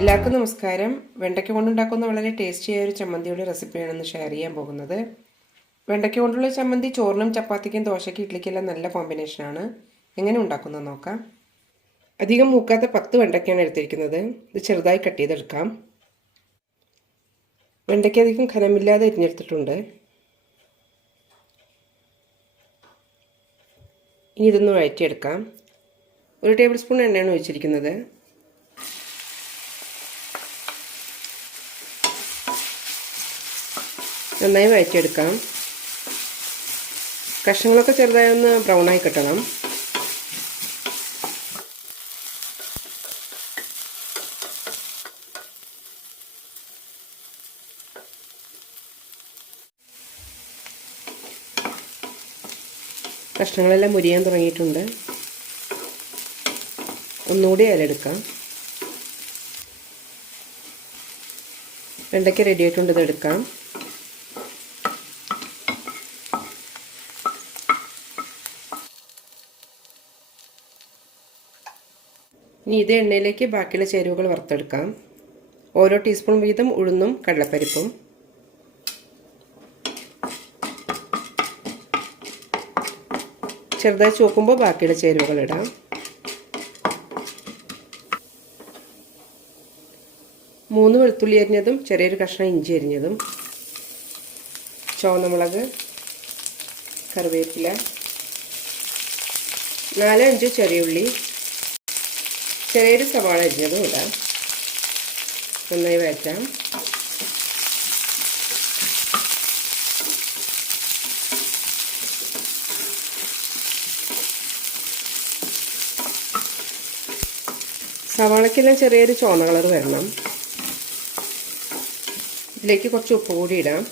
എല്ലാവർക്കും നമസ്കാരം. വെണ്ടയ്ക്ക കൊണ്ടുണ്ടാക്കുന്ന വളരെ ടേസ്റ്റിയായ ഒരു ചമ്മന്തിയുടെ റെസിപ്പിയാണ് ഇന്ന് ഷെയർ ചെയ്യാൻ പോകുന്നത്. വെണ്ടയ്ക്ക കൊണ്ടുള്ള ചമ്മന്തി ചോറിനും ചപ്പാത്തിക്കും ദോശയ്ക്കും ഇഡ്ലിക്കെല്ലാം നല്ല കോമ്പിനേഷനാണ് എങ്ങനെ ഉണ്ടാക്കുന്നത് നോക്കാം. അധികം മൂക്കാത്ത പത്ത് വെണ്ടയ്ക്കയാണ് എടുത്തിരിക്കുന്നത്. ഇത് ചെറുതായി കട്ട് ചെയ്തെടുക്കാം. വെണ്ടയ്ക്ക അധികം ഖനമില്ലാതെ എരിഞ്ഞെടുത്തിട്ടുണ്ട് ഇനി ഇതൊന്ന് വഴറ്റിയെടുക്കാം. ഒരു ടേബിൾ സ്പൂൺ എണ്ണയാണ് ഒഴിച്ചിരിക്കുന്നത്. നന്നായി വഴറ്റിയെടുക്കാം. കഷ്ണങ്ങളൊക്കെ ചെറുതായി ഒന്ന് ബ്രൗണായി കിട്ടണം. കഷ്ണങ്ങളെല്ലാം മുരിയാൻ തുടങ്ങിയിട്ടുണ്ട്. ഒന്നുകൂടി അതിലെടുക്കാം വെണ്ടയ്ക്ക് റെഡി ആയിട്ടുണ്ട് ഇത് ഇനി ഇതേ എണ്ണയിലേക്ക് ബാക്കിയുള്ള ചേരുവകൾ വറുത്തെടുക്കാം. ഓരോ ടീസ്പൂൺ വീതം ഉഴുന്നും കടലപ്പരിപ്പും. ചെറുതായി ചോക്കുമ്പോൾ ബാക്കിയുള്ള ചേരുവകൾ ഇടാം. മൂന്ന് വെളുത്തുള്ളി അരിഞ്ഞതും ചെറിയൊരു കഷ്ണം ഇഞ്ചി അരിഞ്ഞതും. ചുവന്നമുളക് കറിവേപ്പില നാലോ അഞ്ചോ ചെറിയുള്ളി ചെറിയൊരു സവാള അരിഞ്ഞതും ഇടാം. നന്നായി വഴറ്റാം. സവാളയ്ക്കെല്ലാം ചെറിയൊരു ചുവന്ന കളർ വരണം. ഇതിലേക്ക് കുറച്ച് ഉപ്പ് കൂടി ഇടാം.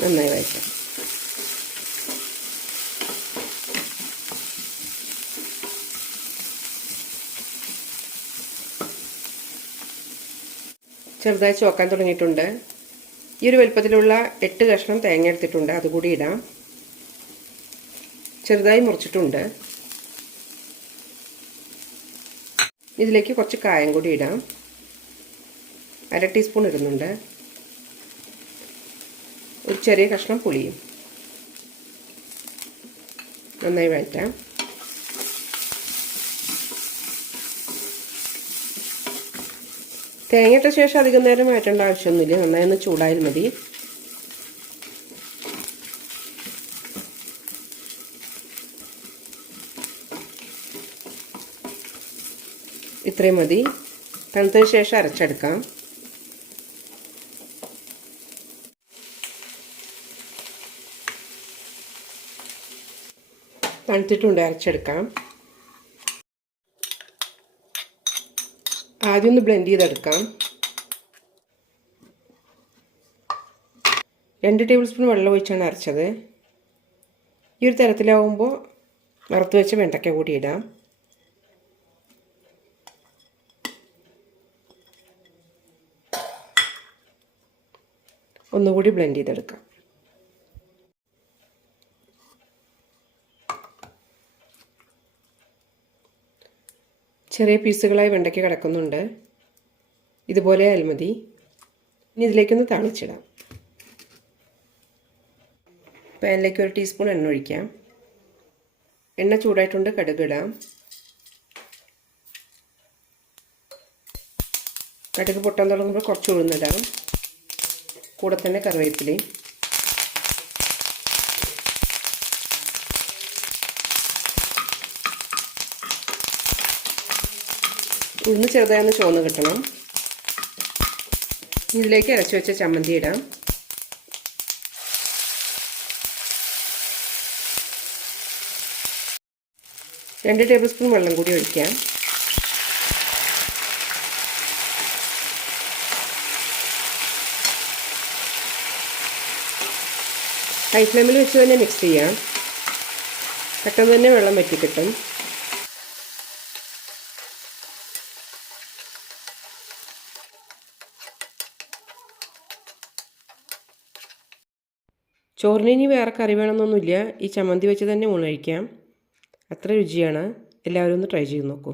നന്നായി വഴറ്റാം. ചെറുതായി ചോക്കാൻ തുടങ്ങിയിട്ടുണ്ട്. ഈ ഒരു വലുപ്പത്തിലുള്ള എട്ട് കഷ്ണം തേങ്ങ എടുത്തിട്ടുണ്ട്. അതുകൂടി ഇടാം. ചെറുതായി മുറിച്ചിട്ടുണ്ട്. ഇതിലേക്ക് കുറച്ച് കായം കൂടി ഇടാം. അര ടീസ്പൂൺ ഇടുന്നുണ്ട്. ഒരു ചെറിയ കഷ്ണം പുളിയും. നന്നായി വഴറ്റാം. തേങ്ങയിട്ട ശേഷം അധികം നേരം മാറ്റേണ്ട ആവശ്യമൊന്നുമില്ല. നന്നായി ഒന്ന് ചൂടായാൽ മതി. ഇത്രയും മതി. തണുത്തതിന് ശേഷം അരച്ചെടുക്കാം. തണുത്തിട്ടുണ്ട് അരച്ചെടുക്കാം. ആദ്യം ഒന്ന് ബ്ലെൻഡ് ചെയ്തെടുക്കാം. രണ്ട് ടേബിൾ സ്പൂൺ വെള്ളം ഒഴിച്ചാണ് അരച്ചത്. ഈ ഒരു തരത്തിലാവുമ്പോൾ വറുത്ത് വെച്ച വെണ്ടയ്ക്ക കൂടി ഇടാം. ഒന്നുകൂടി ബ്ലെൻഡ് ചെയ്തെടുക്കാം. ചെറിയ പീസുകളായി വെണ്ടയ്ക്ക് കിടക്കുന്നുണ്ട്. ഇതുപോലെ ആയാൽ മതി ഇനി ഇതിലേക്കൊന്ന് തണിച്ചിടാം പാനിലേക്ക് ഒരു ടീസ്പൂൺ എണ്ണ ഒഴിക്കാം. എണ്ണ ചൂടായിട്ടുണ്ട് കടുകിടാം. കടുക് പൊട്ടാൻ തുടങ്ങുമ്പോൾ കുറച്ച് ഉഴുന്നിടാം കൂടെ തന്നെ കറിവേപ്പിലയും. ഉഴുന്ന് ചെറുതായി ഒന്ന് കിട്ടണം. ഇതിലേക്ക് അരച്ചു വെച്ച ചമ്മന്തി ഇടാം. രണ്ട് ടേബിൾ സ്പൂൺ വെള്ളം കൂടി ഒഴിക്കാം. ഹൈ ഫ്ലെയിമിൽ വെച്ച് തന്നെ മിക്സ് ചെയ്യാം. പെട്ടെന്ന് തന്നെ വെള്ളം വറ്റിക്കിട്ടും ചോറിന് ഇനി വേറെ കറി വേണമെന്നൊന്നുമില്ല. ഈ ചമ്മന്തി വെച്ച് തന്നെ ഊണ് കഴിക്കാം. അത്ര രുചിയാണ്. എല്ലാവരും ഒന്ന് ട്രൈ ചെയ്ത് നോക്കൂ.